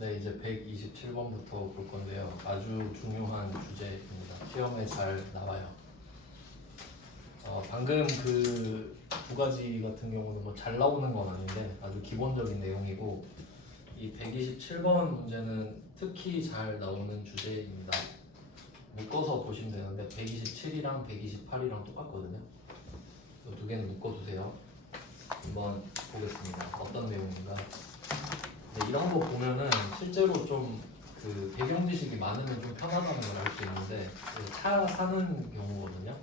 네, 이제 127번부터 볼 건데요. 아주 중요한 주제입니다. 시험에 잘 나와요. 방금 그 두 가지 같은 경우는 뭐 잘 나오는 건 아닌데 아주 기본적인 내용이고, 이 127번 문제는 특히 잘 나오는 주제입니다. 묶어서 보시면 되는데 127이랑 128이랑 똑같거든요. 이 두 개는 묶어두세요. 한번 보겠습니다. 어떤 내용인가. 네, 이런 거 보면은 실제로 좀 그 배경 지식이 많으면 좀 편하다는 걸 알 수 있는데, 차 사는 경우거든요.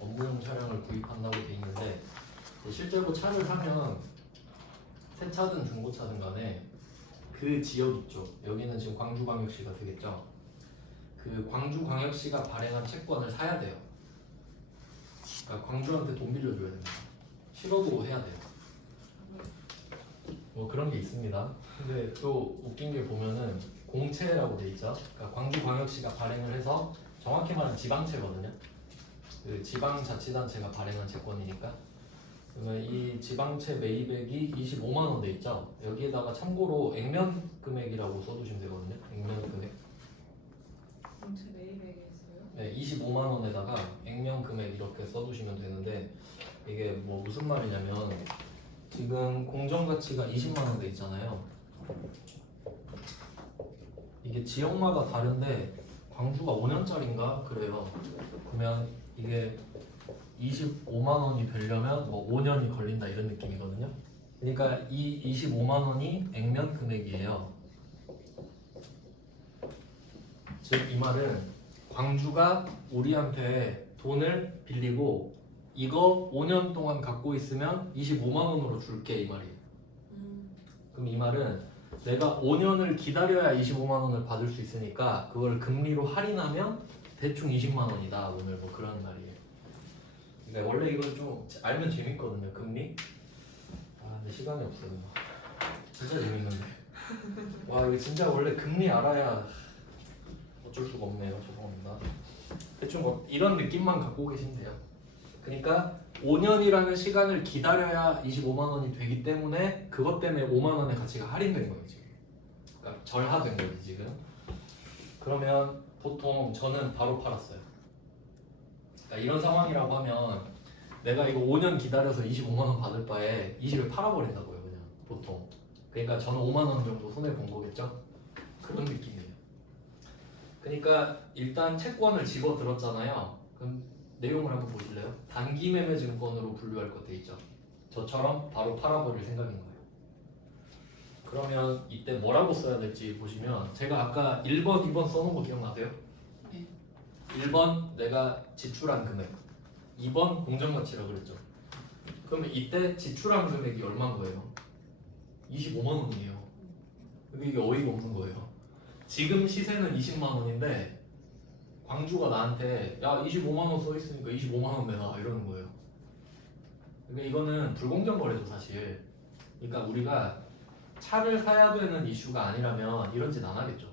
업무용 차량을 구입한다고 돼 있는데, 실제로 차를 사면 새 차든 중고차든 간에 그 지역 있죠. 여기는 지금 광주광역시가 되겠죠. 그 광주광역시가 발행한 채권을 사야 돼요. 그러니까 광주한테 돈 빌려줘야 됩니다. 실어도 해야 돼요. 뭐 그런 게 있습니다. 근데 또 웃긴 게 보면은 공채라고 돼 있죠. 그러니까 광주광역시가 발행을 해서, 정확히 말하면 지방채거든요. 그 지방자치단체가 발행한 채권이니까. 그러면 이 지방채 매입액이 25만 원 돼 있죠. 여기에다가 참고로 액면 금액이라고 써두시면 되거든요. 액면 금액. 공채 매입액에서요? 네, 25만 원에다가 액면 금액 이렇게 써두시면 되는데, 이게 뭐 무슨 말이냐면, 지금 공정 가치가 20만 원 돼 있잖아요. 이게 지역마다 다른데 광주가 5년짜리인가 그래요. 그러면 이게 25만 원이 되려면 뭐 5년이 걸린다 이런 느낌이거든요. 그러니까 이 25만 원이 액면 금액이에요. 즉 이 말은 광주가 우리한테 돈을 빌리고 이거 5년 동안 갖고 있으면 25만 원으로 줄게 이 말이에요. 그럼 이 말은 내가 5년을 기다려야 25만 원을 받을 수 있으니까 그걸 금리로 할인하면 대충 20만 원이다 오늘, 뭐 그런 말이에요. 그러니까 원래 이걸 좀 알면 재밌거든요. 금리. 근데 시간이 없어요. 진짜 재밌는데. 와, 이거 진짜 원래 금리 알아야 어쩔 수가 없네요. 죄송합니다. 대충 뭐 이런 느낌만 갖고 계시면 돼요. 그러니까 5년이라는 시간을 기다려야 25만 원이 되기 때문에 그것 때문에 5만 원의 가치가 할인된 거예요 지금. 그러니까 절하된 거지 지금. 그러면 보통 저는 바로 팔았어요. 그러니까 이런 상황이라고 하면 내가 이거 5년 기다려서 25만 원 받을 바에 20을 팔아버린다고요 그냥 보통. 그러니까 저는 5만 원 정도 손해 본 거겠죠. 그런 느낌이에요. 그러니까 일단 채권을 집어 들었잖아요. 그럼 내용을 한번 보실래요? 단기 매매 증권으로 분류할 것 돼 있죠. 저처럼 바로 팔아버릴 생각인 거예요. 그러면 이때 뭐라고 써야 될지 보시면, 제가 아까 1번, 2번 써놓은 거 기억나세요? 네. 1번 내가 지출한 금액, 2번 공정가치라고 그랬죠. 그러면 이때 지출한 금액이 얼마인 거예요? 25만 원이에요. 이게 어이가 없는 거예요. 지금 시세는 20만 원인데 광주가 나한테 야 25만 원 써 있으니까 25만 원 내놔 이러는 거예요. 그러니까 이거는 불공정 거래죠 사실. 그러니까 우리가 차를 사야 되는 이슈가 아니라면 이런 짓 안 하겠죠.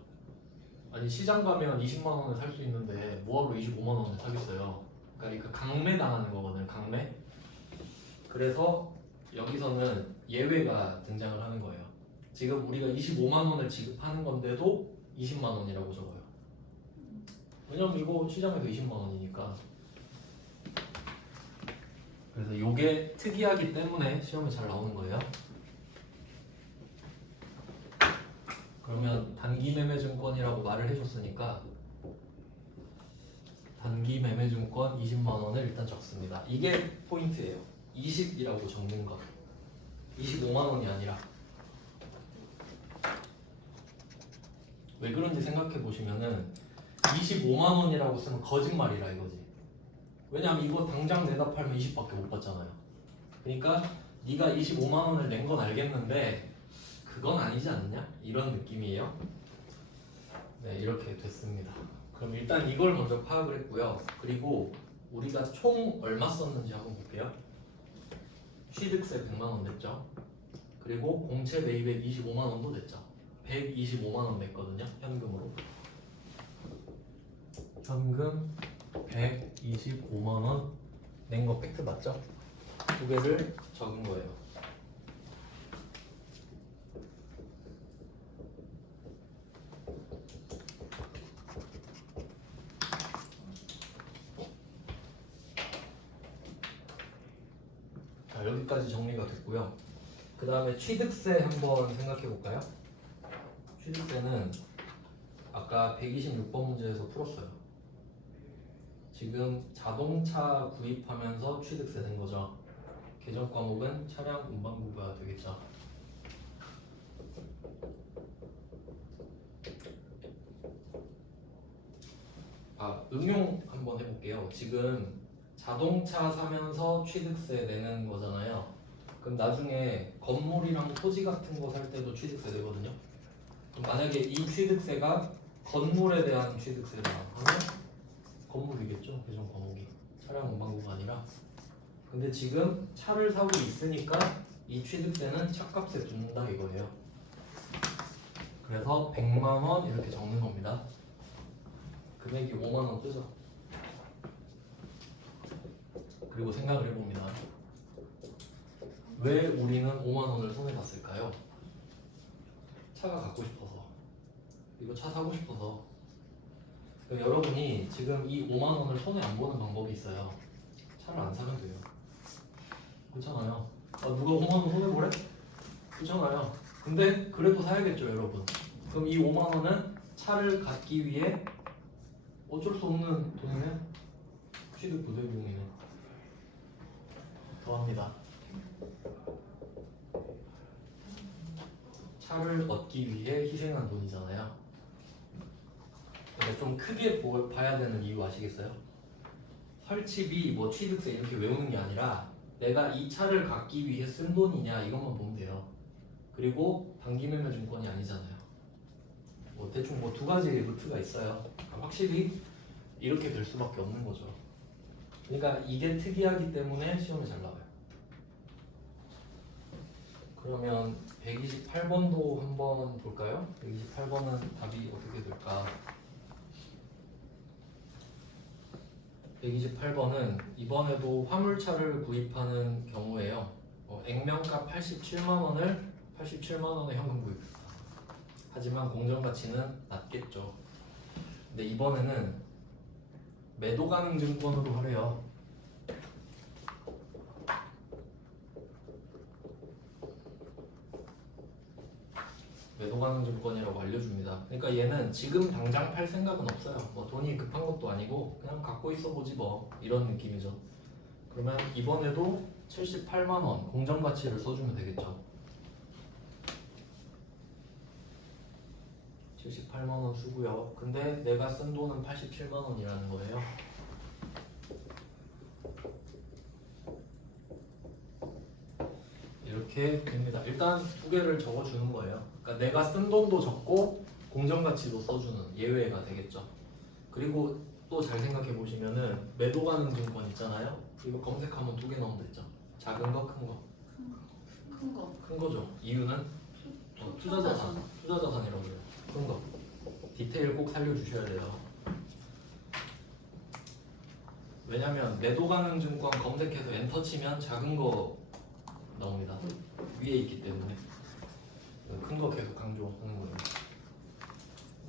아니 시장 가면 20만 원에 살 수 있는데 뭐하러 25만 원에 사겠어요. 그러니까 강매 당하는 거거든요. 강매. 그래서 여기서는 예외가 등장을 하는 거예요. 지금 우리가 25만 원을 지급하는 건데도 20만 원이라고 적어요. 왜냐면 이거 시장에서 20만 원이니까. 그래서 이게 특이하기 때문에 시험에 잘 나오는 거예요. 그러면 단기 매매 증권이라고 말을 해줬으니까 단기 매매 증권 20만 원을 일단 적습니다. 이게 포인트예요. 20이라고 적는 거. 25만 원이 아니라. 왜 그런지 생각해 보시면은 25만 원이라고 쓰면 거짓말이라 이거지. 왜냐면 이거 당장 내다 팔면 20밖에 못 받잖아요. 그러니까 네가 25만 원을 낸 건 알겠는데 그건 아니지 않냐? 이런 느낌이에요. 네, 이렇게 됐습니다. 그럼 일단 이걸 먼저 파악을 했고요. 그리고 우리가 총 얼마 썼는지 한번 볼게요. 취득세 100만 원 냈죠. 그리고 공채 매입액 25만 원도 냈죠. 125만 원 냈거든요. 현금으로. 현금 125만 원 낸 거 팩트 맞죠? 두 개를 적은 거예요. 여기까지 정리가 됐고요. 그 다음에 취득세 한번 생각해 볼까요? 취득세는 아까 126번 문제에서 풀었어요. 지금 자동차 구입하면서 취득세 낸 거죠. 개정 과목은 차량 운반부가 되겠죠. 응용 한번 해볼게요. 지금 자동차 사면서 취득세 내는 거잖아요. 그럼 나중에 건물이랑 토지 같은 거 살 때도 취득세 내거든요. 그럼 만약에 이 취득세가 건물에 대한 취득세다 하면 건물이겠죠. 개정 과목이 차량 운반부가 아니라. 근데 지금 차를 사고 있으니까 이 취득세는 차값에 붙는다 이거예요. 그래서 100만 원 이렇게 적는 겁니다. 금액이 5만 원 뜨죠. 그리고 생각을 해봅니다. 왜 우리는 5만 원을 손에 봤을까요? 차가 갖고 싶어서. 이거 차 사고 싶어서. 그러니까 여러분이 지금 이 5만 원을 손에 안 보는 방법이 있어요. 차를 안 사면 돼요. 그렇잖아요. 누가 5만 원 손에 보래? 그렇잖아요. 근데 그래도 사야겠죠, 여러분. 그럼 이 5만 원은 차를 갖기 위해 어쩔 수 없는 돈이네. 취득 부대 비용이네. 더합니다. 차를 얻기 위해 희생한 돈이잖아요. 그러니까 좀 크게 봐야 되는 이유 아시겠어요? 설치비, 뭐 취득세 이렇게 외우는 게 아니라 내가 이 차를 갖기 위해 쓴 돈이냐 이것만 보면 돼요. 그리고 단기매매증권이 아니잖아요. 뭐 대충 뭐 두 가지 루트가 있어요. 확실히 이렇게 될 수밖에 없는 거죠. 그러니까 이게 특이하기 때문에 시험에 잘 나와요. 그러면 128번도 한번 볼까요? 128번은 답이 어떻게 될까? 128번은 이번에도 화물차를 구입하는 경우에요. 액면가 87만 원을 87만 원에 현금 구입했다. 하지만 공정 가치는 낮겠죠. 근데 이번에는 매도 가능 증권으로 하래요. 매도 가능 증권이라고 알려줍니다. 그러니까 얘는 지금 당장 팔 생각은 없어요. 뭐 돈이 급한 것도 아니고 그냥 갖고 있어 보지 뭐 이런 느낌이죠. 그러면 이번에도 78만 원 공정 가치를 써주면 되겠죠. 78만 원 쓰고요. 근데 내가 쓴 돈은 87만 원이라는 거예요. 이렇게 됩니다. 일단 두 개를 적어주는 거예요. 그러니까 내가 쓴 돈도 적고 공정 가치도 써주는 예외가 되겠죠. 그리고 또 잘 생각해 보시면은 매도 가능 증권 있잖아요. 이거 검색하면 두 개 나온다 했죠. 작은 거, 큰 거. 큰 거. 큰 거죠. 이유는 투자자산. 투자자산이라고 해요. 큰 거. 디테일 꼭 살려주셔야 돼요. 왜냐면 매도 가능 증권 검색해서 엔터 치면 작은 거 나옵니다. 위에 있기 때문에 큰 거 계속 강조하는 거예요.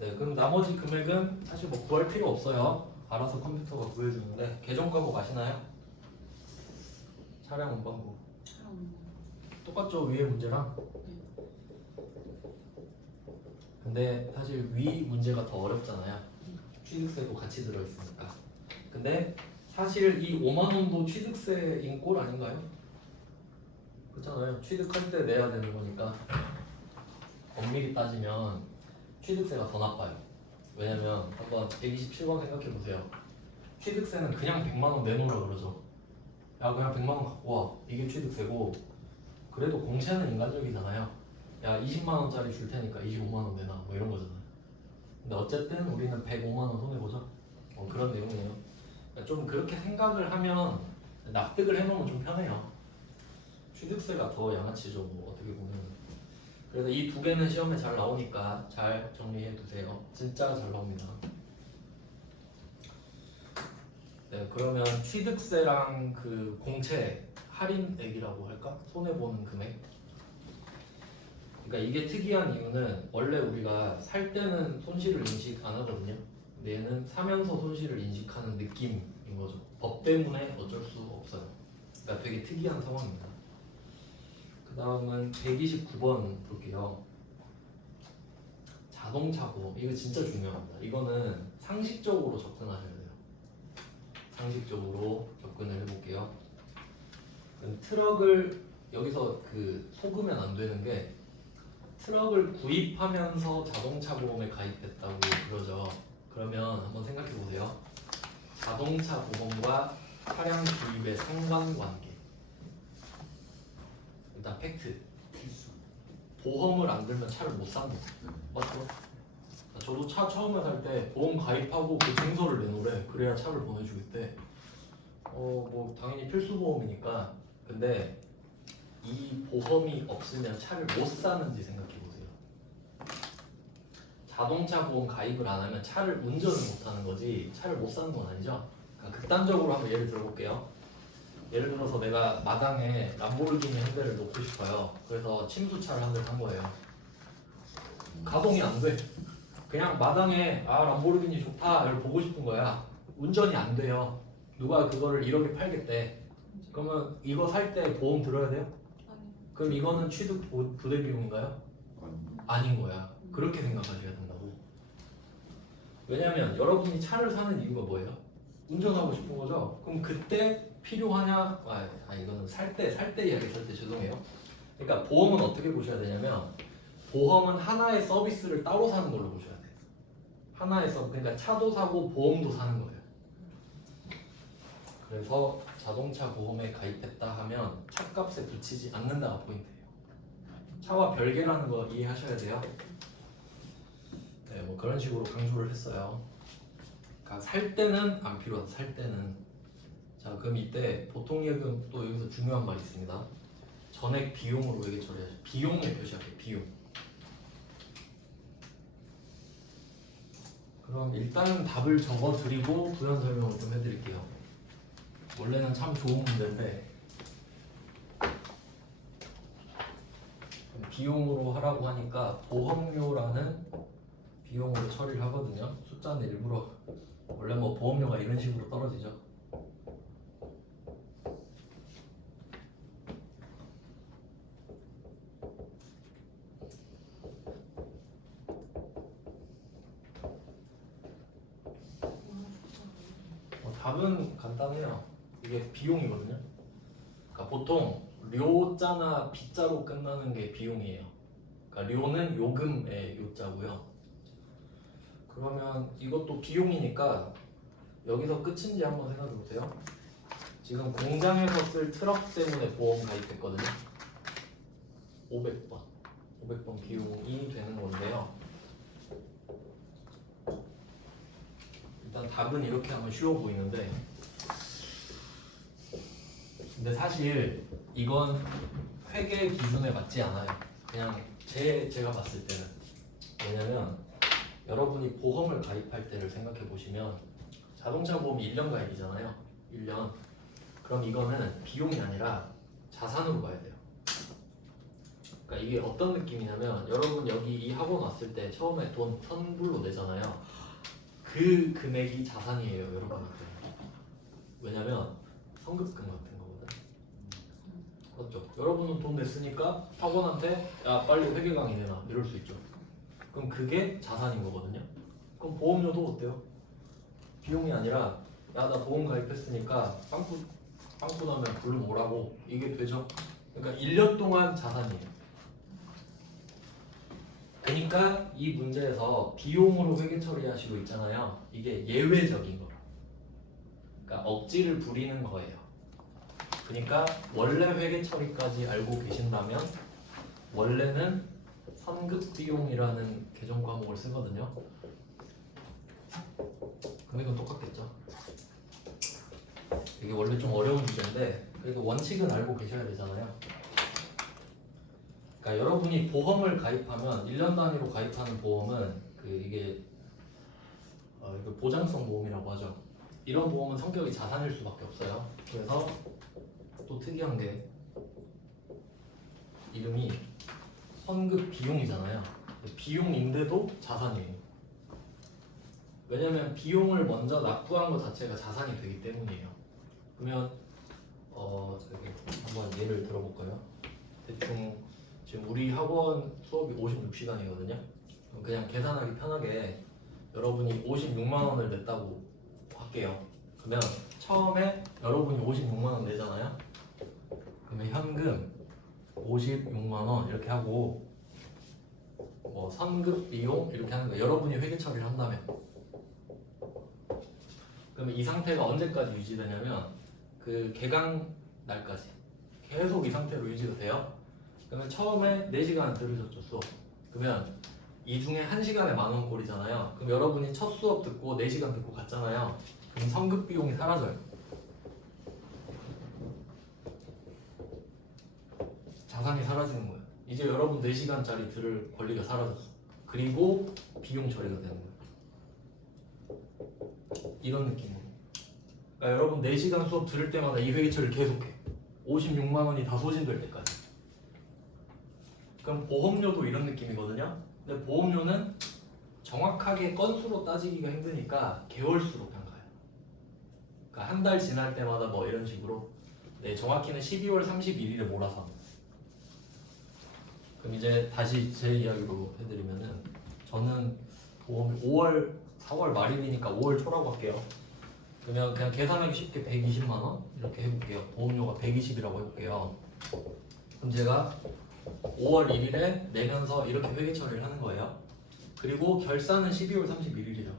네, 그럼 나머지 금액은 사실 뭐 구할 필요 없어요. 알아서 컴퓨터가 구해주는데 개정 과목 아시나요? 차량 운반부 똑같죠 위에 문제랑. 근데 사실 위 문제가 더 어렵잖아요. 취득세도 같이 들어있으니까. 근데 사실 이 5만 원도 취득세인 꼴 아닌가요? 그렇잖아요. 취득할 때 내야 되는 거니까 엄밀히 따지면 취득세가 더 나빠요. 왜냐면 한번 127번 생각해 보세요. 취득세는 그냥 100만 원 내놓으라 그러죠. 야 그냥 100만 원 갖고 와. 이게 취득세고 그래도 공채는 인간적이잖아요. 야 20만 원짜리 줄 테니까 25만 원 내놔 뭐 이런 거잖아요. 근데 어쨌든 우리는 105만 원 손해 보죠. 그런 내용이에요. 그러니까 좀 그렇게 생각을 하면 납득을 해놓으면 좀 편해요. 취득세가 더 양아치죠 뭐 어떻게 보면. 그래서 이 두 개는 시험에 잘 나오니까 잘 정리해 두세요. 진짜 잘 나옵니다. 네, 그러면 취득세랑 그 공채 할인액이라고 할까? 손해 보는 금액. 그러니까 이게 특이한 이유는 원래 우리가 살 때는 손실을 인식 안 하거든요. 근데 얘는 사면서 손실을 인식하는 느낌인 거죠. 법 때문에 어쩔 수 없어요. 그러니까 되게 특이한 상황입니다. 다음은 129번 볼게요. 자동차 보험. 이거 진짜 중요합니다. 이거는 상식적으로 접근하셔야 돼요. 상식적으로 접근을 해볼게요. 트럭을 여기서 그 속으면 안 되는 게 트럭을 구입하면서 자동차 보험에 가입했다고 그러죠. 그러면 한번 생각해 보세요. 자동차 보험과 차량 구입의 상관관계. 일단 팩트. 필수. 보험을 안 들면 차를 못 삽니다. 맞죠? 저도 차 처음에 살 때 보험 가입하고 그 증서를 내놓으래. 그래야 차를 보내주겠대. 뭐 당연히 필수 보험이니까. 근데 이 보험이 없으면 차를 못 사는지 생각해 보세요. 자동차 보험 가입을 안 하면 차를 운전을 못 하는 거지 차를 못 사는 건 아니죠. 그러니까 극단적으로 한번 예를 들어볼게요. 예를 들어서 내가 마당에 람보르기니 한 대를 놓고 싶어요. 그래서 침수차를 한 대 산 거예요. 가동이 안 돼. 그냥 마당에 람보르기니 좋다 이걸 보고 싶은 거야. 운전이 안 돼요. 누가 그거를 1억에 팔겠대. 그러면 이거 살 때 보험 들어야 돼요? 아니. 그럼 이거는 취득 부대 비용인가요? 아닌 거야. 그렇게 생각하셔야 된다고. 왜냐면 여러분이 차를 사는 이유가 뭐예요? 운전하고 싶은 거죠. 그럼 그때 필요하냐? 이거는 살 때 이야기 살 때 죄송해요. 그러니까 보험은 어떻게 보셔야 되냐면 보험은 하나의 서비스를 따로 사는 걸로 보셔야 돼요. 하나의 그러니까 차도 사고 보험도 사는 거예요. 그래서 자동차 보험에 가입했다 하면 차값에 붙이지 않는다가 포인트예요. 차와 별개라는 거 이해하셔야 돼요. 네, 뭐 그런 식으로 강조를 했어요. 그러니까 살 때는 안 필요하다. 살 때는. 자, 그럼 이때 보통 예금 또 여기서 중요한 말이 있습니다. 전액 비용으로 회계 처리하죠. 비용을 표시할게요. 비용. 그럼 일단은 답을 적어드리고 부연 설명을 좀 해드릴게요. 원래는 참 좋은 문제인데 비용으로 하라고 하니까 보험료라는 비용으로 처리를 하거든요. 숫자는 일부러 원래 뭐 보험료가 이런 식으로 떨어지죠. 답은 간단해요. 이게 비용이거든요. 그러니까 보통 료자나 비자로 끝나는 게 비용이에요. 그러니까 료는 요금의 요자고요. 그러면 이것도 비용이니까 여기서 끝인지 한번 생각해 보세요. 지금 공장에서 쓸 트럭 때문에 보험 가입했거든요. 500번 비용이 되는 건데요. 일단 답은 이렇게 하면 쉬워 보이는데 근데 사실 이건 회계 기준에 맞지 않아요. 그냥 제가 봤을 때는. 왜냐면 여러분이 보험을 가입할 때를 생각해 보시면 자동차 보험이 1년 가입이잖아요. 1년. 그럼 이거는 비용이 아니라 자산으로 봐야 돼요. 그러니까 이게 어떤 느낌이냐면 여러분 여기 이 학원 왔을 때 처음에 돈 1,000불로 내잖아요. 그 금액이 자산이에요, 여러분한테. 왜냐면 성급금 같은 거거든. 맞죠? 여러분은 돈 냈으니까 학원한테 야 빨리 회계 강의 내놔 이럴 수 있죠. 그럼 그게 자산인 거거든요. 그럼 보험료도 어때요? 비용이 아니라 야 나 보험 가입했으니까 빵꾸 나면 불러 오라고 이게 되죠. 그러니까 1년 동안 자산이에요. 그러니까 이 문제에서 비용으로 회계 처리하시고 있잖아요. 이게 예외적인 거라. 그러니까 억지를 부리는 거예요. 그러니까 원래 회계 처리까지 알고 계신다면 원래는 선급 비용이라는 계정 과목을 쓰거든요. 근데 이건 똑같겠죠. 이게 원래 좀 어려운 주제인데 그래도 원칙은 알고 계셔야 되잖아요. 그러니까 여러분이 보험을 가입하면 1년 단위로 가입하는 보험은 이게 보장성 보험이라고 하죠. 이런 보험은 성격이 자산일 수밖에 없어요. 그래서 또 특이한 게 이름이 선급 비용이잖아요. 비용인데도 자산이에요. 왜냐면 비용을 먼저 납부한 것 자체가 자산이 되기 때문이에요. 그러면 한번 예를 들어볼까요? 대충 지금 우리 학원 수업이 56시간이거든요. 그냥 계산하기 편하게 여러분이 56만 원을 냈다고 할게요. 그러면 처음에 여러분이 56만 원 내잖아요. 그러면 현금 56만 원 이렇게 하고 뭐 선급 비용 이렇게 하는 거예요. 여러분이 회계 처리를 한다면. 그러면 이 상태가 언제까지 유지되냐면 그 개강 날까지 계속 이 상태로 유지가 돼요. 그러면 처음에 4시간 들으셨죠, 수업. 그러면 이 중에 1시간에 10,000원 꼴이잖아요. 그럼 여러분이 첫 수업 듣고 4시간 듣고 갔잖아요. 그럼 선급 비용이 사라져요. 자산이 사라지는 거예요. 이제 여러분 4시간짜리 들을 권리가 사라졌어. 그리고 비용 처리가 되는 거예요. 이런 느낌으로. 그러니까 여러분 4시간 수업 들을 때마다 이 회계 처리를 계속해. 56만 원이 다 소진될 때까지. 그럼 보험료도 이런 느낌이거든요. 근데 보험료는 정확하게 건수로 따지기가 힘드니까 개월수로 평가해요. 그러니까 한 달 지날 때마다 뭐 이런 식으로. 네, 정확히는 12월 31일에 몰아서. 그럼 이제 다시 제 이야기로 해드리면은 저는 보험 5월, 4월 말일이니까 5월 초라고 할게요. 그러면 그냥 계산하기 쉽게 120만 원 이렇게 해볼게요. 보험료가 120이라고 해볼게요. 그럼 제가 5월 1일에 내면서 이렇게 회계 처리를 하는 거예요. 그리고 결산은 12월 31일이죠.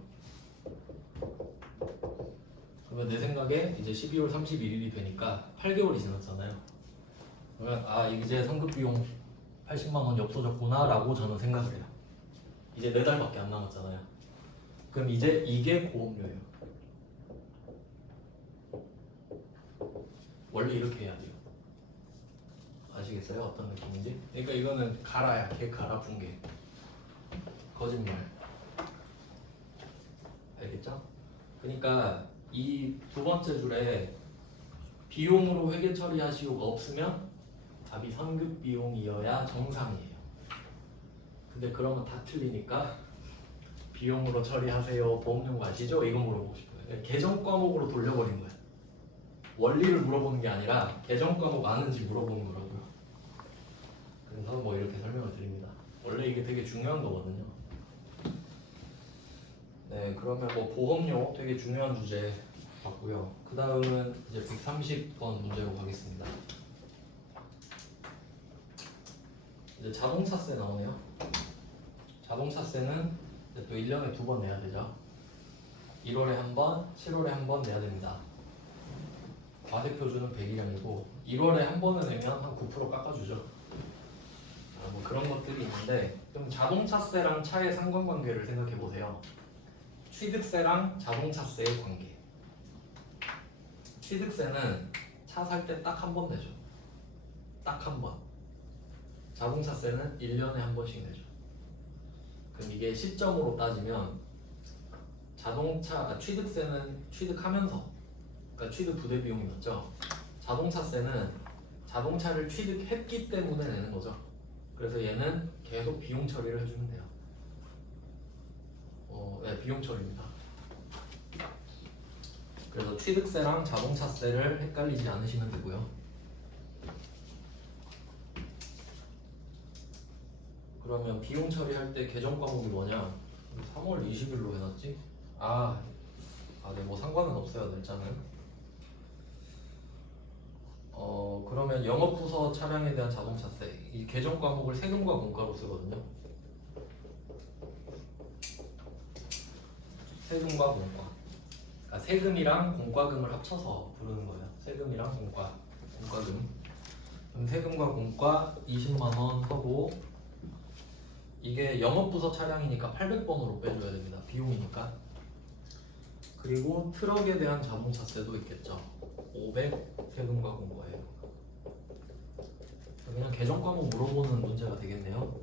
그러면 내 생각에 이제 12월 31일이 되니까 8개월이 지났잖아요. 그러면 아 이제 선급 비용 80만 원이 없어졌구나 라고 저는 생각을 해요. 이제 4달밖에 안 남았잖아요. 그럼 이제 이게 보험료예요. 원래 이렇게 해야 돼요. 아시겠어요? 어떤 느낌인지? 그러니까 이거는 가라야. 개 가라 붕괴. 거짓말. 알겠죠? 그러니까 이 두 번째 줄에 비용으로 회계 처리하시오가 없으면 답이 선급 비용이어야 정상이에요. 근데 그러면 다 틀리니까 비용으로 처리하세요. 보험료 아시죠? 이거 물어보고 싶어요. 계정 과목으로 돌려버린 거예요. 원리를 물어보는 게 아니라 계정 과목 아는지 물어보는 거라고요. 그래서 뭐 이렇게 설명을 드립니다. 원래 이게 되게 중요한 거거든요. 네, 그러면 뭐 보험료 되게 중요한 주제 봤고요. 그 다음은 이제 130번 문제로 가겠습니다. 이제 자동차세 나오네요. 자동차세는 이제 또 1년에 2번 내야 되죠. 1월에 한 번, 7월에 한 번 내야 됩니다. 과세표준은 100일량이고 1월에 한 번을 내면 한 9% 깎아주죠. 뭐 그런 것들이 있는데 그럼 자동차세랑 차의 상관관계를 생각해 보세요. 취득세랑 자동차세의 관계. 취득세는 차 살 때 딱 한 번 내죠. 딱 한 번. 자동차세는 1년에 한 번씩 내죠. 그럼 이게 시점으로 따지면 취득세는 취득하면서, 그러니까 취득 부대 비용이 맞죠. 자동차세는 자동차를 취득했기 때문에 내는 거죠. 그래서 얘는 계속 비용 처리를 해주면 돼요. 네, 비용 처리입니다. 그래서 취득세랑 자동차세를 헷갈리지 않으시면 되고요. 그러면 비용 처리할 때 계정 과목이 뭐냐? 3월 20일로 해놨지? 네, 뭐 상관은 없어요, 날짜는. 그러면 영업부서 차량에 대한 자동차세. 이 계정 과목을 세금과 공과로 쓰거든요. 세금과 공과. 그러니까 세금이랑 공과금을 합쳐서 부르는 거예요. 세금이랑 공과금. 그럼 세금과 공과 20만 원 하고 이게 영업부서 차량이니까 800번으로 빼줘야 됩니다. 비용이니까. 그리고 트럭에 대한 자동차세도 있겠죠. 500 세금과 공과예요. 그냥 계정 과목 물어보는 문제가 되겠네요.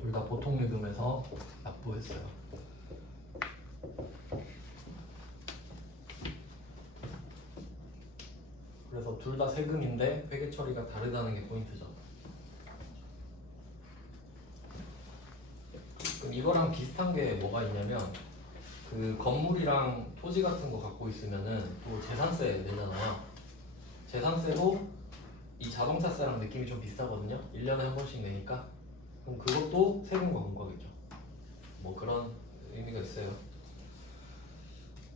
둘 다 보통예금에서 납부했어요. 그래서 둘 다 세금인데 회계 처리가 다르다는 게 포인트죠. 그럼 이거랑 비슷한 게 뭐가 있냐면 그 건물이랑 토지 같은 거 갖고 있으면은 또 재산세 내잖아요. 재산세도 이 자동차세랑 느낌이 좀 비슷하거든요. 1년에 한 번씩 내니까. 그럼 그것도 세금 광고겠죠. 뭐 그런 의미가 있어요.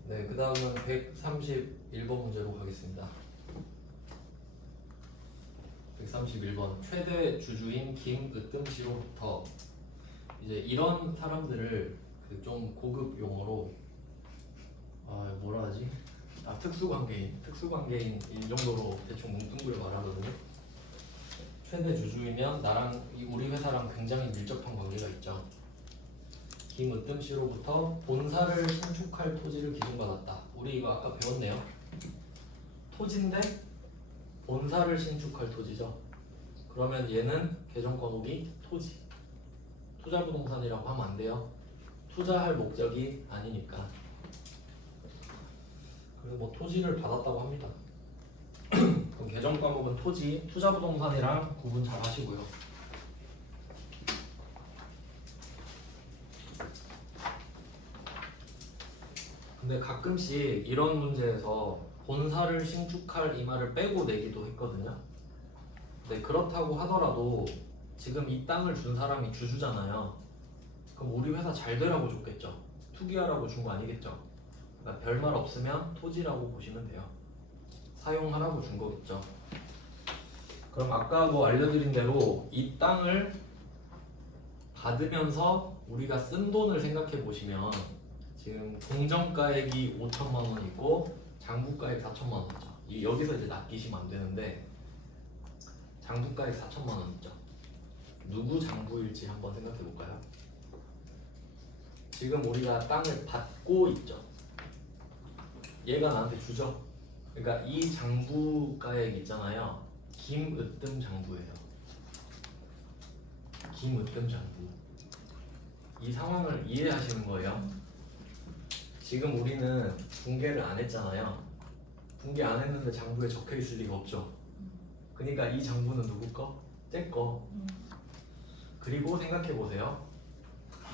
네, 그 다음은 131번 문제로 가겠습니다. 131번 최대 주주인 김으뜸 씨로부터 이제 이런 사람들을 그 좀 고급 용어로 뭐라 하지? 특수관계인 이 정도로 대충 뭉뚱그려 말하거든요. 최대 주주이면 나랑 우리 회사랑 굉장히 밀접한 관계가 있죠. 김으뜸 씨로부터 본사를 신축할 토지를 기증받았다. 우리 이거 아까 배웠네요. 토지인데 본사를 신축할 토지죠. 그러면 얘는 계정 과목이 토지. 투자부동산이라고 하면 안 돼요. 투자할 목적이 아니니까. 그래서 뭐 토지를 받았다고 합니다. 그럼 계정 과목은 토지, 투자부동산이랑 구분 잘 하시고요. 근데 가끔씩 이런 문제에서 본사를 신축할 이 말을 빼고 내기도 했거든요. 네, 그렇다고 하더라도 지금 이 땅을 준 사람이 주주잖아요. 그럼 우리 회사 잘 되라고 줬겠죠. 투기하라고 준 거 아니겠죠. 그러니까 별말 없으면 토지라고 보시면 돼요. 사용하라고 준 거겠죠. 그럼 아까 뭐 알려드린 대로 이 땅을 받으면서 우리가 쓴 돈을 생각해 보시면 지금 공정가액이 5천만 원이고 장부가액 4천만 원이죠. 여기서 이제 낚이시면 안 되는데 장부가액 4천만 원 있죠. 누구 장부일지 한번 생각해 볼까요? 지금 우리가 땅을 받고 있죠. 얘가 나한테 주죠. 그러니까 이 장부가액 있잖아요. 김으뜸 장부예요. 김으뜸 장부. 이 상황을 이해하시는 거예요. 지금 우리는 분개를 안 했잖아요. 분개 안 했는데 장부에 적혀 있을 리가 없죠. 그러니까 이 장부는 누구 거? 쟤 거. 그리고 생각해 보세요.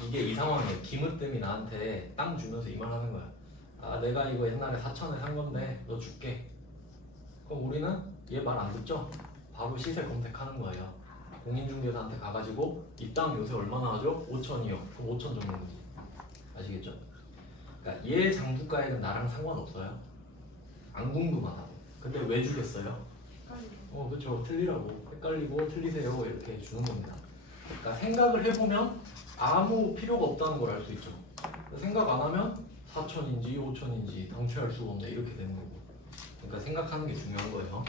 이게 이 상황이에요. 김으뜸이 나한테 땅 주면서 이 말 하는 거야. 내가 이거 옛날에 4천에 산 건데 너 줄게. 그럼 우리는 얘 말 안 듣죠? 바로 시세 검색하는 거예요. 공인중개사한테 가가지고 이 땅 요새 얼마나 하죠? 5천이요. 그럼 5천 적는 거지. 아시겠죠? 그러니까 얘 장부가액은 나랑 상관없어요. 안 궁금하다고. 근데 왜 주겠어요? 그렇죠. 틀리라고. 헷갈리고 틀리세요. 이렇게 주는 겁니다. 그러니까 생각을 해보면 아무 필요가 없다는 걸 알 수 있죠. 생각 안 하면 4천인지 5천인지 당최할 수가 없네 이렇게 되는 거고. 그러니까 생각하는 게 중요한 거예요.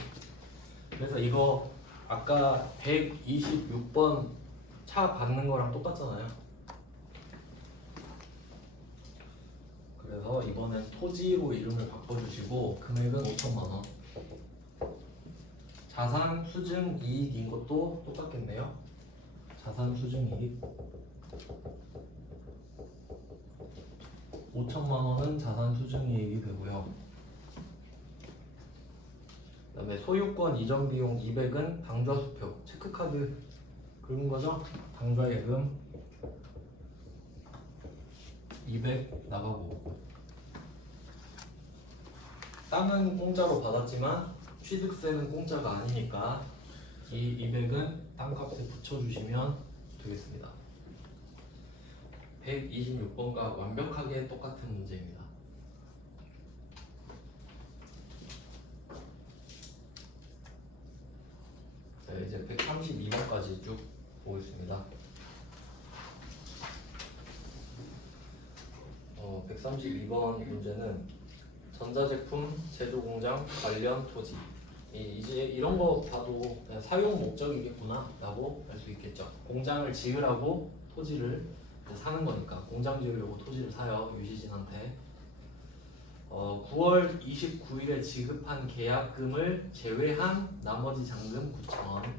그래서 이거 아까 126번 차 받는 거랑 똑같잖아요. 그래서 이번엔 토지로 이름을 바꿔주시고 금액은 5천만 원. 자산 수증 이익인 것도 똑같겠네요. 자산 수증 이익 5천만 원은 자산 수증 이익이 되고요. 그다음에 소유권 이전 비용 200은 당좌 수표 체크카드 긁은 거죠? 당좌 예금 200 나가고. 땅은 공짜로 받았지만 취득세는 공짜가 아니니까 이 200은 땅값에 붙여주시면 되겠습니다. 126번과 완벽하게 똑같은 문제입니다. 자, 이제 132번까지 쭉 보겠습니다. 132번 문제는 전자제품 제조공장 관련 토지. 이제 이런 거 봐도 그냥 사용 목적이겠구나 라고 알 수 있겠죠. 공장을 지으라고 토지를 사는 거니까 공장 지으려고 토지를 사요. 유시진한테 9월 29일에 지급한 계약금을 제외한 나머지 잔금 9,000원.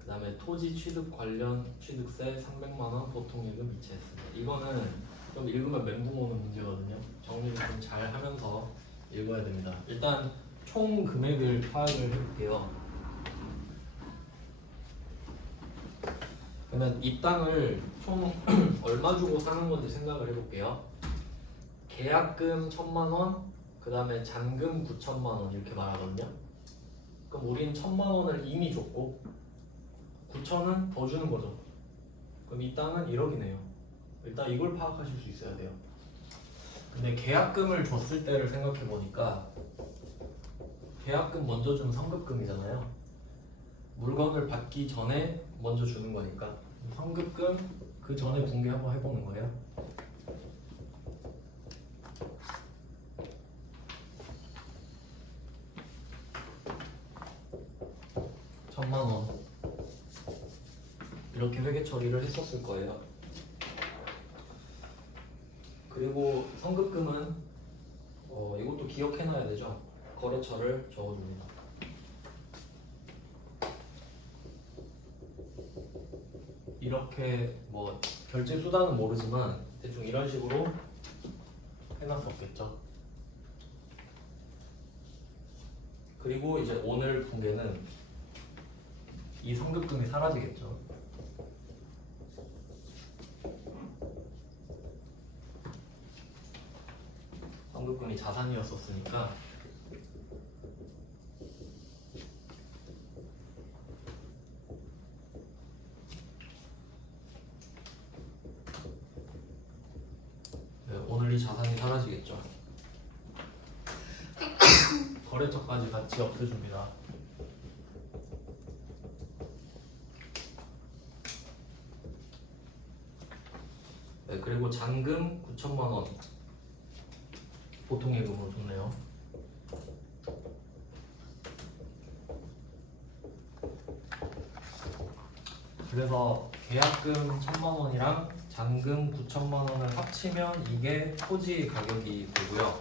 그 다음에 토지 취득 관련 취득세 300만원 보통예금 이체했습니다. 이거는 좀 읽으면 멘붕 오는 문제거든요. 정리를 좀 잘 하면서 읽어야 됩니다. 일단 총 금액을 파악을 해볼게요. 그러면 이 땅을 총 얼마 주고 사는 건지 생각을 해볼게요. 계약금 1,000만 원, 그 다음에 잔금 9천만 원 이렇게 말하거든요. 그럼 우린 1,000만 원을 이미 줬고 9천은 더 주는 거죠. 그럼 이 땅은 1억이네요. 일단 이걸 파악하실 수 있어야 돼요. 근데 계약금을 줬을 때를 생각해 보니까 계약금 먼저 준 성급금이잖아요. 물건을 받기 전에 먼저 주는 거니까 성급금 그 전에 분계 한번 해보는 거예요. 천만 원 이렇게 회계 처리를 했었을 거예요. 그리고 성급금은 이것도 기억해놔야 되죠. 거래처를 적어줍니다. 이렇게 뭐 결제 수단은 모르지만 대충 이런 식으로 해놨었겠죠. 그리고 이제 오늘 분계는 이 성급금이 사라지겠죠. 성급금이 자산이었었으니까 네, 오늘 이 자산이 사라지겠죠. 거래처까지 같이 없애줍니다. 네, 그리고 잔금 9천만 원 보통 예금으로 줬네요. 그래서 계약금 1,000만 원이랑 잔금 9천만 원을 합치면 이게 토지 가격이 되고요.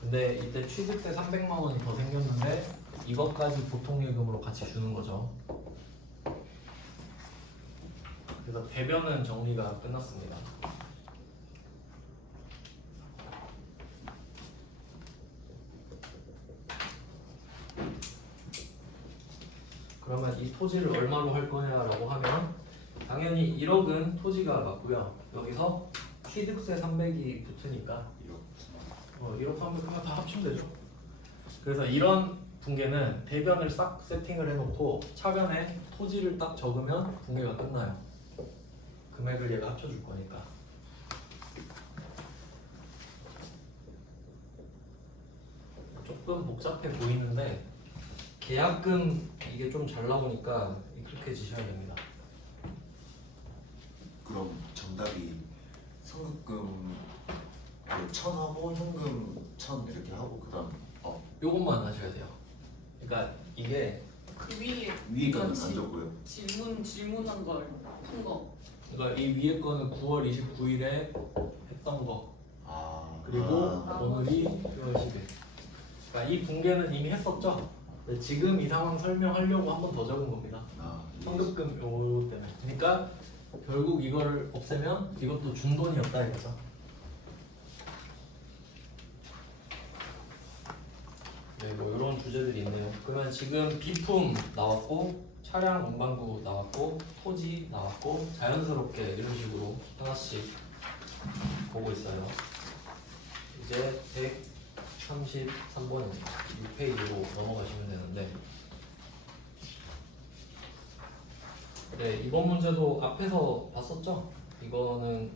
근데 이때 취득세 300만 원이 더 생겼는데 이것까지 보통 예금으로 같이 주는 거죠. 그래서 대변은 정리가 끝났습니다. 그러면 이 토지를 얼마로 할 거냐라고 하면 당연히 1억은 토지가 맞고요. 여기서 취득세 300이 붙으니까 1억 300 하면 다 합치면 되죠. 그래서 이런 분계는 대변을 싹 세팅을 해놓고 차변에 토지를 딱 적으면 분계가 끝나요. 금액을 얘가 합쳐줄 거니까. 조금 복잡해 보이는데 계약금 이게 좀 잘 나오니까 익숙해지셔야 됩니다. 그럼 정답이 성급금 1,000 하고 현금 1,000 이렇게 하고 그다음 요것만 하셔야 돼요. 그러니까 이게 그 위에 위에 거는 안 지- 적고요. 질문한 걸 푼 거. 그러니까 이 위에 거는 9월 29일에 했던 거. 아 그리고 아. 오늘이 10월 10일. 그러니까 이 분계는 이미 했었죠. 근데 지금 이 상황 설명하려고 한 번 더 적은 겁니다. 성급금 요 때문에. 그러니까 결국 이거를 없애면 이것도 중돈이었다 이거죠. 네, 뭐 이런 주제들이 있네요. 그러면 지금 비품 나왔고, 차량 운반구 나왔고, 토지 나왔고, 자연스럽게 이런 식으로 하나씩 보고 있어요. 이제 133번 6페이지로 넘어가시면 되는데, 네, 이번 문제도 앞에서 봤었죠? 이거는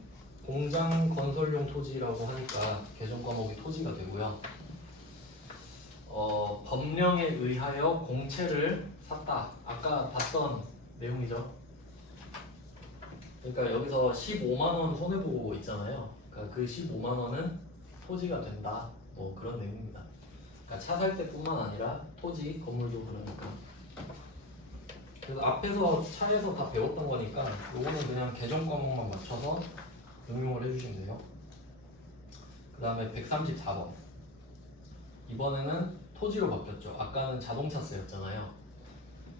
공장 건설용 토지라고 하니까 개정 과목이 토지가 되고요. 법령에 의하여 공채를 샀다. 아까 봤던 내용이죠. 그러니까 여기서 15만 원 손해보고 있잖아요. 그러니까 그 15만 원은 토지가 된다. 뭐 그런 내용입니다. 그러니까 차 살 때뿐만 아니라 토지, 건물도 그러니까. 그래서 앞에서 차에서 다 배웠던 거니까 요거는 그냥 개정 과목만 맞춰서 응용을 해주시면 돼요. 그 다음에 134번. 이번에는 토지로 바뀌었죠. 아까는 자동차세였잖아요.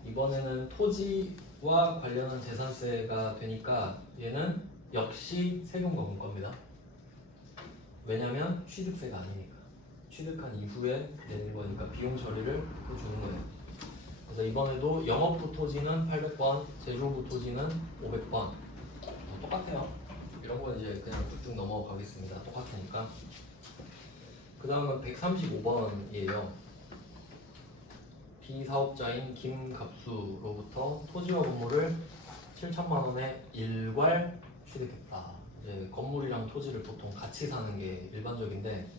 이번에는 토지와 관련한 재산세가 되니까 얘는 역시 세금 거문 겁니다. 왜냐면 취득세가 아니니까. 취득한 이후에 내는 거니까 비용 처리를 해주는 거예요. 그래서 이번에도 영업부 토지는 800번, 제조부 토지는 500번. 똑같아요. 이런 거 이제 그냥 쭉쭉 넘어가겠습니다. 똑같으니까. 그 그 다음은 135번이에요. B사업자인 김갑수로부터 토지와 건물을 7천만 원에 일괄 취득했다. 이제 건물이랑 토지를 보통 같이 사는 게 일반적인데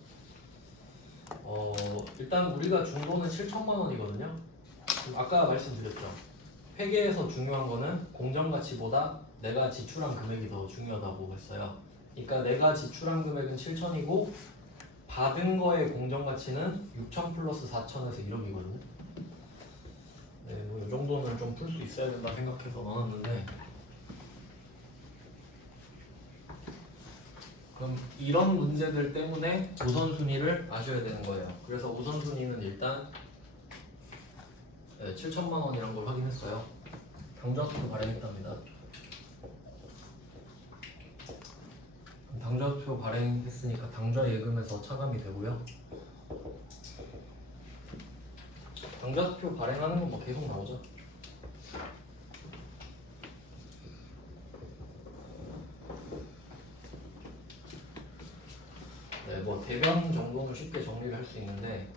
일단 우리가 준 돈은 7천만 원이거든요. 아까 말씀드렸죠. 회계에서 중요한 거는 공정가치보다 내가 지출한 금액이 더 중요하다고 했어요. 그러니까 내가 지출한 금액은 7천이고 받은 거의 공정가치는 6천 플러스 4천에서 1억이거든요. 네, 뭐이 정도는 좀 풀 수 있어야 된다 생각해서 넣었는데 그럼 이런 문제들 때문에 우선순위를 아셔야 되는 거예요. 그래서 우선순위는 일단 7천만 원이란 걸 확인했어요. 당좌표 발행했답니다. 당좌표 발행했으니까 당좌 예금에서 차감이 되고요. 당좌표 발행하는 건 뭐 계속 나오죠. 네, 뭐 대변 정도는 쉽게 정리를 할 수 있는데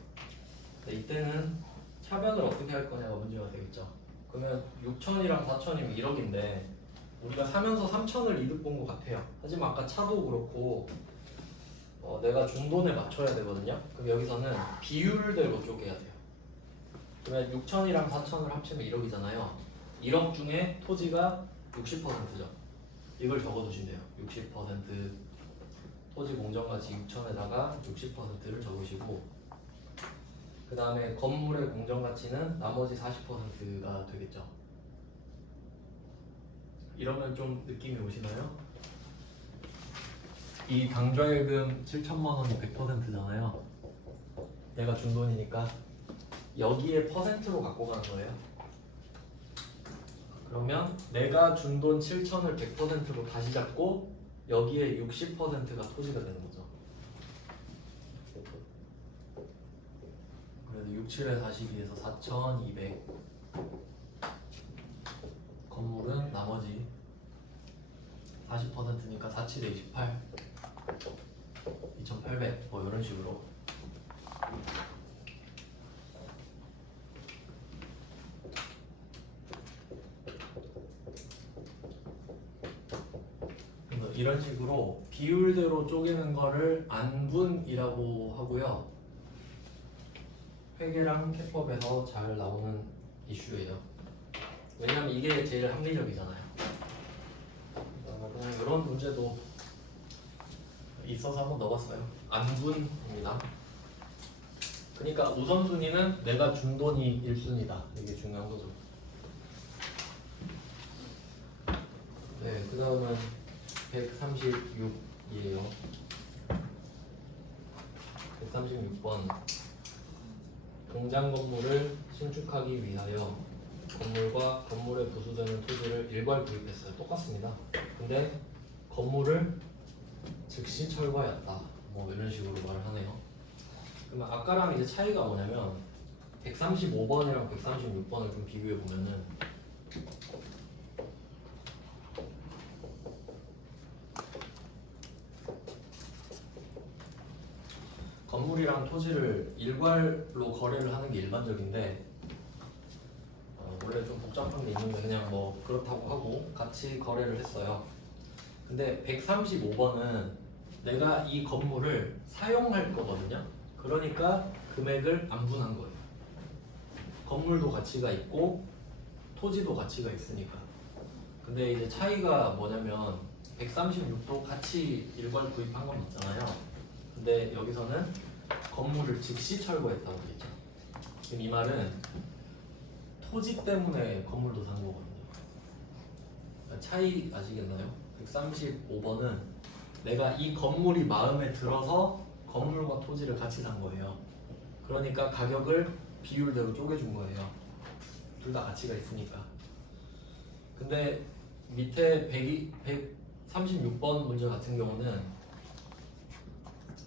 이때는 차변을 어떻게 할 거냐가 문제가 되겠죠. 그러면 6천이랑 4천이면 1억인데 우리가 사면서 3천을 이득 본 것 같아요. 하지만 아까 차도 그렇고 내가 준 돈에 맞춰야 되거든요. 그럼 여기서는 비율대로 쪼개야 돼요. 그러면 6천이랑 4천을 합치면 1억이잖아요. 1억 중에 토지가 60%죠. 이걸 적어두시면 돼요. 60% 토지 공정가치 6천에다가 60%를 적으시고 그 다음에 건물의 공정가치는 나머지 40%가 되겠죠. 이러면 좀 느낌이 오시나요? 이 당좌예금 7천만 원이 100%잖아요. 내가 준 돈이니까 여기에 퍼센트로 갖고 가는 거예요. 그러면 내가 준 돈 7천을 100%로 다시 잡고 여기에 60%가 토지가 되는 거죠. 그래서 6, 7에 42에서 4,200 건물은 나머지 40%니까 4, 7에 28 2,800 뭐 이런 식으로 이런 식으로 비율대로 쪼개는 거를 안분이라고 하고요. 회계랑 캐법에서 잘 나오는 이슈예요. 왜냐면 이게 제일 합리적이잖아요. 그냥 이런 문제도 있어서 한번 넣어봤어요. 안분입니다. 그러니까 우선순위는 내가 준 돈이 1순위다. 이게 중요한 거죠. 네, 그 다음은 136이에요. 136번 공장 건물을 신축하기 위하여 건물과 건물에 부수되는 토지를 일괄 구입했어요. 똑같습니다. 근데 건물을 즉시 철거하였다. 뭐 이런 식으로 말을 하네요. 그러면 아까랑 이제 차이가 뭐냐면 135번이랑 136번을 좀 비교해 보면은 건물이랑 토지를 일괄로 거래를 하는 게 일반적인데 원래 좀 복잡한 게 있는데 그냥 뭐 그렇다고 하고 같이 거래를 했어요. 근데 135번은 내가 이 건물을 사용할 거거든요. 그러니까 금액을 안분한 거예요. 건물도 가치가 있고 토지도 가치가 있으니까. 근데 이제 차이가 뭐냐면 136도 같이 일괄 구입한 건 맞잖아요. 근데 여기서는 건물을 즉시 철거했다고 되죠. 지금 이 말은 토지 때문에 건물도 산 거거든요. 차이 아시겠나요? 135번은 내가 이 건물이 마음에 들어서 건물과 토지를 같이 산 거예요. 그러니까 가격을 비율대로 쪼개준 거예요. 둘 다 가치가 있으니까. 근데 밑에 136번 문제 같은 경우는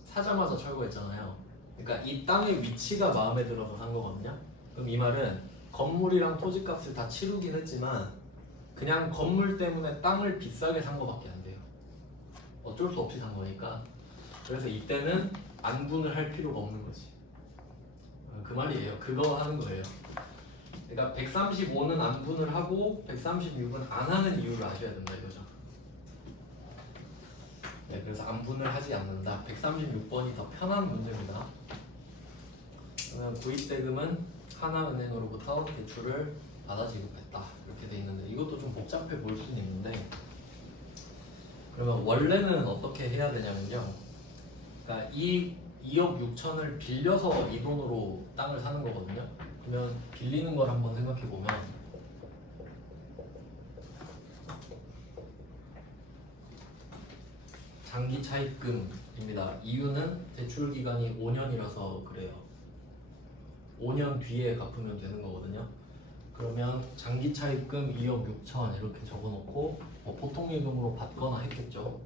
사자마자 철거했잖아요. 그러니까 이 땅의 위치가 마음에 들어서 산 거거든요. 그럼 이 말은 건물이랑 토지값을 다 치르긴 했지만 그냥 건물 때문에 땅을 비싸게 산 거밖에 안 돼요. 어쩔 수 없이 산 거니까. 그래서 이때는 안분을 할 필요가 없는 거지. 그 말이에요. 그거 하는 거예요. 그러니까 135는 안분을 하고 136은 안 하는 이유를 아셔야 된다 이거죠. 네, 그래서 안분을 하지 않는다. 136번이 더 편한 문제입니다. 그러면 구입대금은 하나은행으로부터 대출을 받아 지급했다 이렇게 돼 있는데 이것도 좀 복잡해 보일 수는 있는데 그러면 원래는 어떻게 해야 되냐면요. 그러니까 이 2억 6천을 빌려서 이 돈으로 땅을 사는 거거든요. 그러면 빌리는 걸 한번 생각해 보면 장기 차입금입니다. 이유는 대출 기간이 5년이라서 그래요. 5년 뒤에 갚으면 되는 거거든요. 그러면 장기 차입금 2억 6천 이렇게 적어놓고 뭐 보통 예금으로 받거나 했겠죠.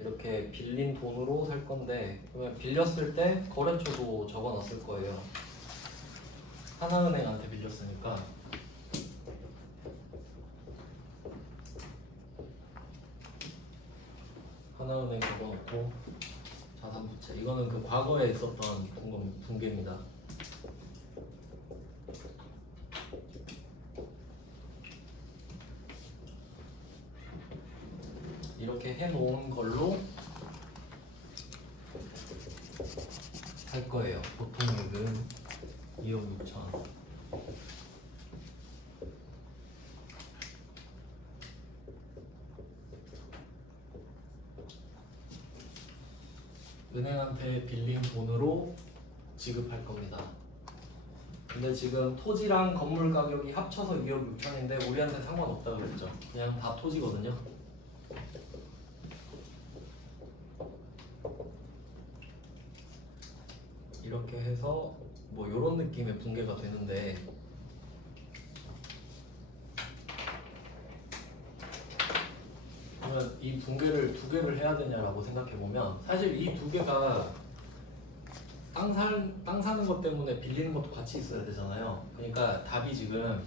이렇게 빌린 돈으로 살 건데 그러면 빌렸을 때 거래처도 적어놨을 거예요. 하나은행한테 빌렸으니까 하나은행 적어놓고 자산부채 이거는 그 과거에 있었던 붕괴입니다. 이렇게 해놓은 걸로 할 거예요. 보통 예금 2억 6천. 은행한테 빌린 돈으로 지급할 겁니다. 근데 지금 토지랑 건물 가격이 합쳐서 2억 6천인데 우리한테 상관없다고 그랬죠. 그냥 다 토지거든요. 이렇게 해서 뭐 이런 느낌의 붕괴가 되는데 그러면 이 붕괴를 두 개를 해야 되냐라고 생각해 보면 사실 이 두 개가 땅 사는 것 때문에 빌리는 것도 같이 있어야 되잖아요. 그러니까 답이 지금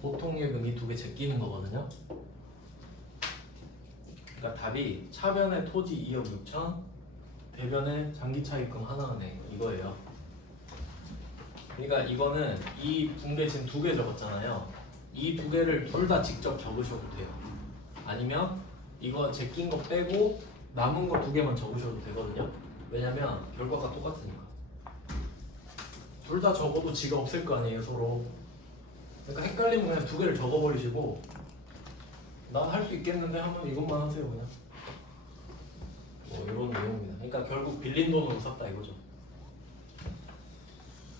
보통 예금이 두 개 제끼는 거거든요. 그러니까 답이 차변의 토지 2억 6천, 대변의 장기 차입금 하나은행 이거예요. 그러니까 이거는 이 붕괴 지금 두 개 적었잖아요. 이 두 개를 둘 다 직접 적으셔도 돼요. 아니면 이거 제낀 거 빼고 남은 거 두 개만 적으셔도 되거든요. 왜냐면 결과가 똑같으니까. 둘 다 적어도 지가 없을 거 아니에요 서로. 그러니까 헷갈리면 그냥 두 개를 적어버리시고 난 할 수 있겠는데 하면 이것만 하세요 그냥. 뭐 이런 내용입니다. 그러니까 결국 빌린 돈으로 샀다 이거죠.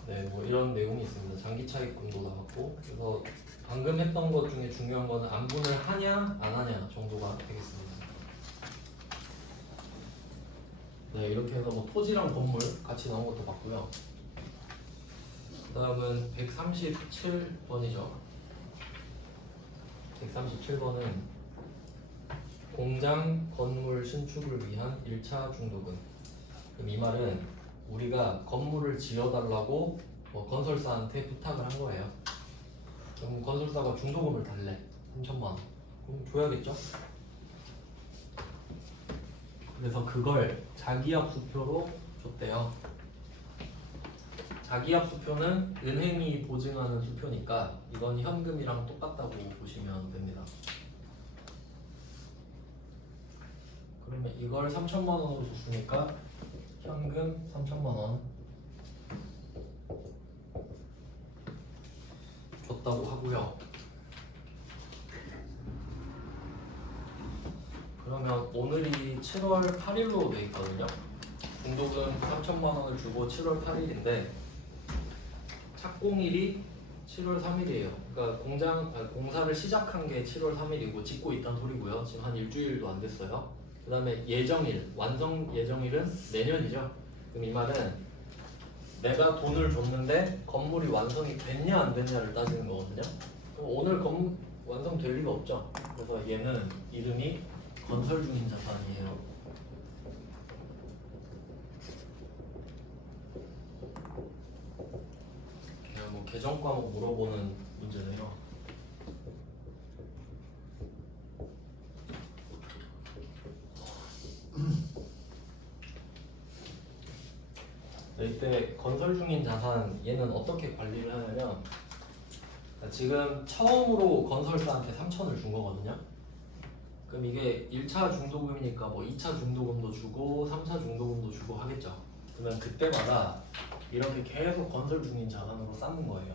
네, 뭐 이런 내용이 있습니다. 장기 차입금도 나왔고, 그래서 방금 했던 것 중에 중요한 거는 안분을 하냐 안 하냐 정도가 되겠습니다. 네, 이렇게 해서 뭐 토지랑 건물 같이 나온 것도 봤고요. 그다음은 137번이죠. 137번은 공장 건물 신축을 위한 1차 중도금. 그럼 이 말은 우리가 건물을 지어달라고 뭐 건설사한테 부탁을 한 거예요. 그럼 건설사가 중도금을 달래 3천만 원. 그럼 줘야겠죠? 그래서 그걸 자기압수표로 줬대요. 자기압수표는 은행이 보증하는 수표니까 이건 현금이랑 똑같다고 보시면 됩니다. 그러면 이걸 3천만 원으로 줬으니까 현금 3천만 원 줬다고 하고요. 그러면 오늘이 7월 8일로 돼 있거든요. 중도금 3천만 원을 주고 7월 8일인데 착공일이 7월 3일이에요. 그러니까 공사를 시작한 게 7월 3일이고 짓고 있단 소리고요. 지금 한 일주일도 안 됐어요. 그 다음에 예정일, 완성 예정일은 내년이죠. 그럼 이 말은 내가 돈을 줬는데 건물이 완성이 됐냐 안 됐냐를 따지는 거거든요. 그럼 오늘 완성될 리가 없죠. 그래서 얘는 이름이 건설 중인 자산이에요. 그냥 뭐 계정 과목 물어보는 문제 문제네요. 네, 이때 건설 중인 자산 얘는 어떻게 관리를 하냐면 지금 처음으로 건설사한테 3천을 준 거거든요. 그럼 이게 1차 중도금이니까 뭐 2차 중도금도 주고 3차 중도금도 주고 하겠죠. 그러면 그때마다 이렇게 계속 건설 중인 자산으로 쌓는 거예요.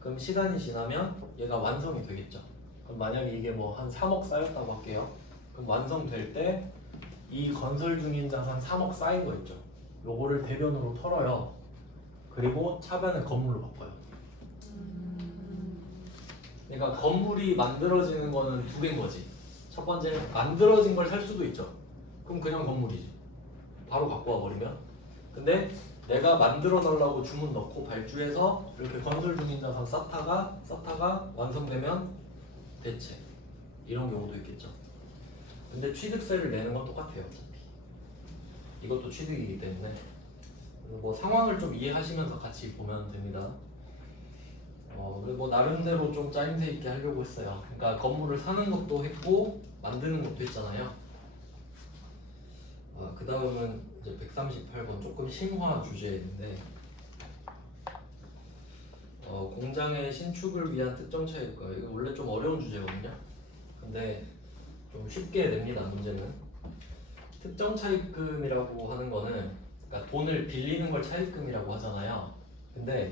그럼 시간이 지나면 얘가 완성이 되겠죠. 그럼 만약에 이게 뭐 한 3억 쌓였다고 할게요. 그럼 완성될 때 이 건설 중인 자산 3억 쌓인 거 있죠. 요거를 대변으로 털어요. 그리고 차변을 건물로 바꿔요. 그러니까 건물이 만들어지는 거는 두 개인 거지. 첫 번째 만들어진 걸 살 수도 있죠. 그럼 그냥 건물이지. 바로 갖고 와버리면. 근데 내가 만들어 달라고 주문 넣고 발주해서 이렇게 건설 중인 자산 쌓다가 완성되면 대체 이런 경우도 있겠죠. 근데 취득세를 내는 건 똑같아요. 어차피 이것도 취득이기 때문에 뭐 상황을 좀 이해하시면서 같이 보면 됩니다. 그리고 뭐 나름대로 좀 짜임새 있게 하려고 했어요. 그러니까 건물을 사는 것도 했고 만드는 것도 했잖아요. 그 다음은 이제 138번 조금 심화 주제인데 공장의 신축을 위한 특정 차입과 이거 원래 좀 어려운 주제거든요. 근데 좀 쉽게 냅니다. 문제는 특정 차입금이라고 하는 거는 그러니까 돈을 빌리는 걸 차입금이라고 하잖아요. 근데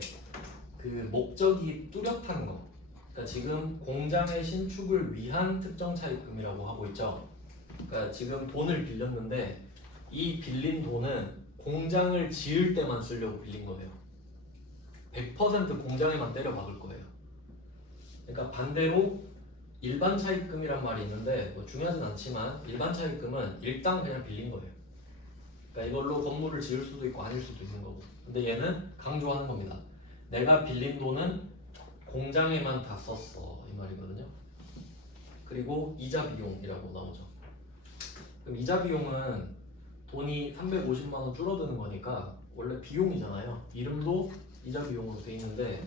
그 목적이 뚜렷한 거. 그러니까 지금 공장의 신축을 위한 특정 차입금이라고 하고 있죠. 그러니까 지금 돈을 빌렸는데 이 빌린 돈은 공장을 지을 때만 쓰려고 빌린 거예요. 100% 공장에만 때려 박을 거예요. 그러니까 반대로 일반 차입금이란 말이 있는데 뭐 중요하진 않지만 일반 차입금은 일단 그냥 빌린 거예요. 그러니까 이걸로 건물을 지을 수도 있고 아닐 수도 있는 거고. 근데 얘는 강조하는 겁니다. 내가 빌린 돈은 공장에만 다 썼어 이 말이거든요. 그리고 이자 비용이라고 나오죠. 그럼 이자 비용은 돈이 350만 원 줄어드는 거니까 원래 비용이잖아요. 이름도 이자 비용으로 돼 있는데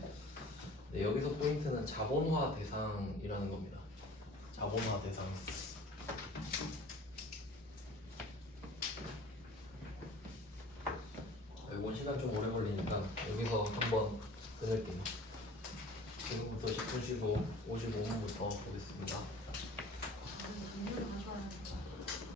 네, 여기서 포인트는 자본화 대상이라는 겁니다. 자본화 대상. 이건 시간 좀 오래 걸리니까 여기서 한번 끊을게요. 지금부터 10분 쉬고 55분부터 보겠습니다.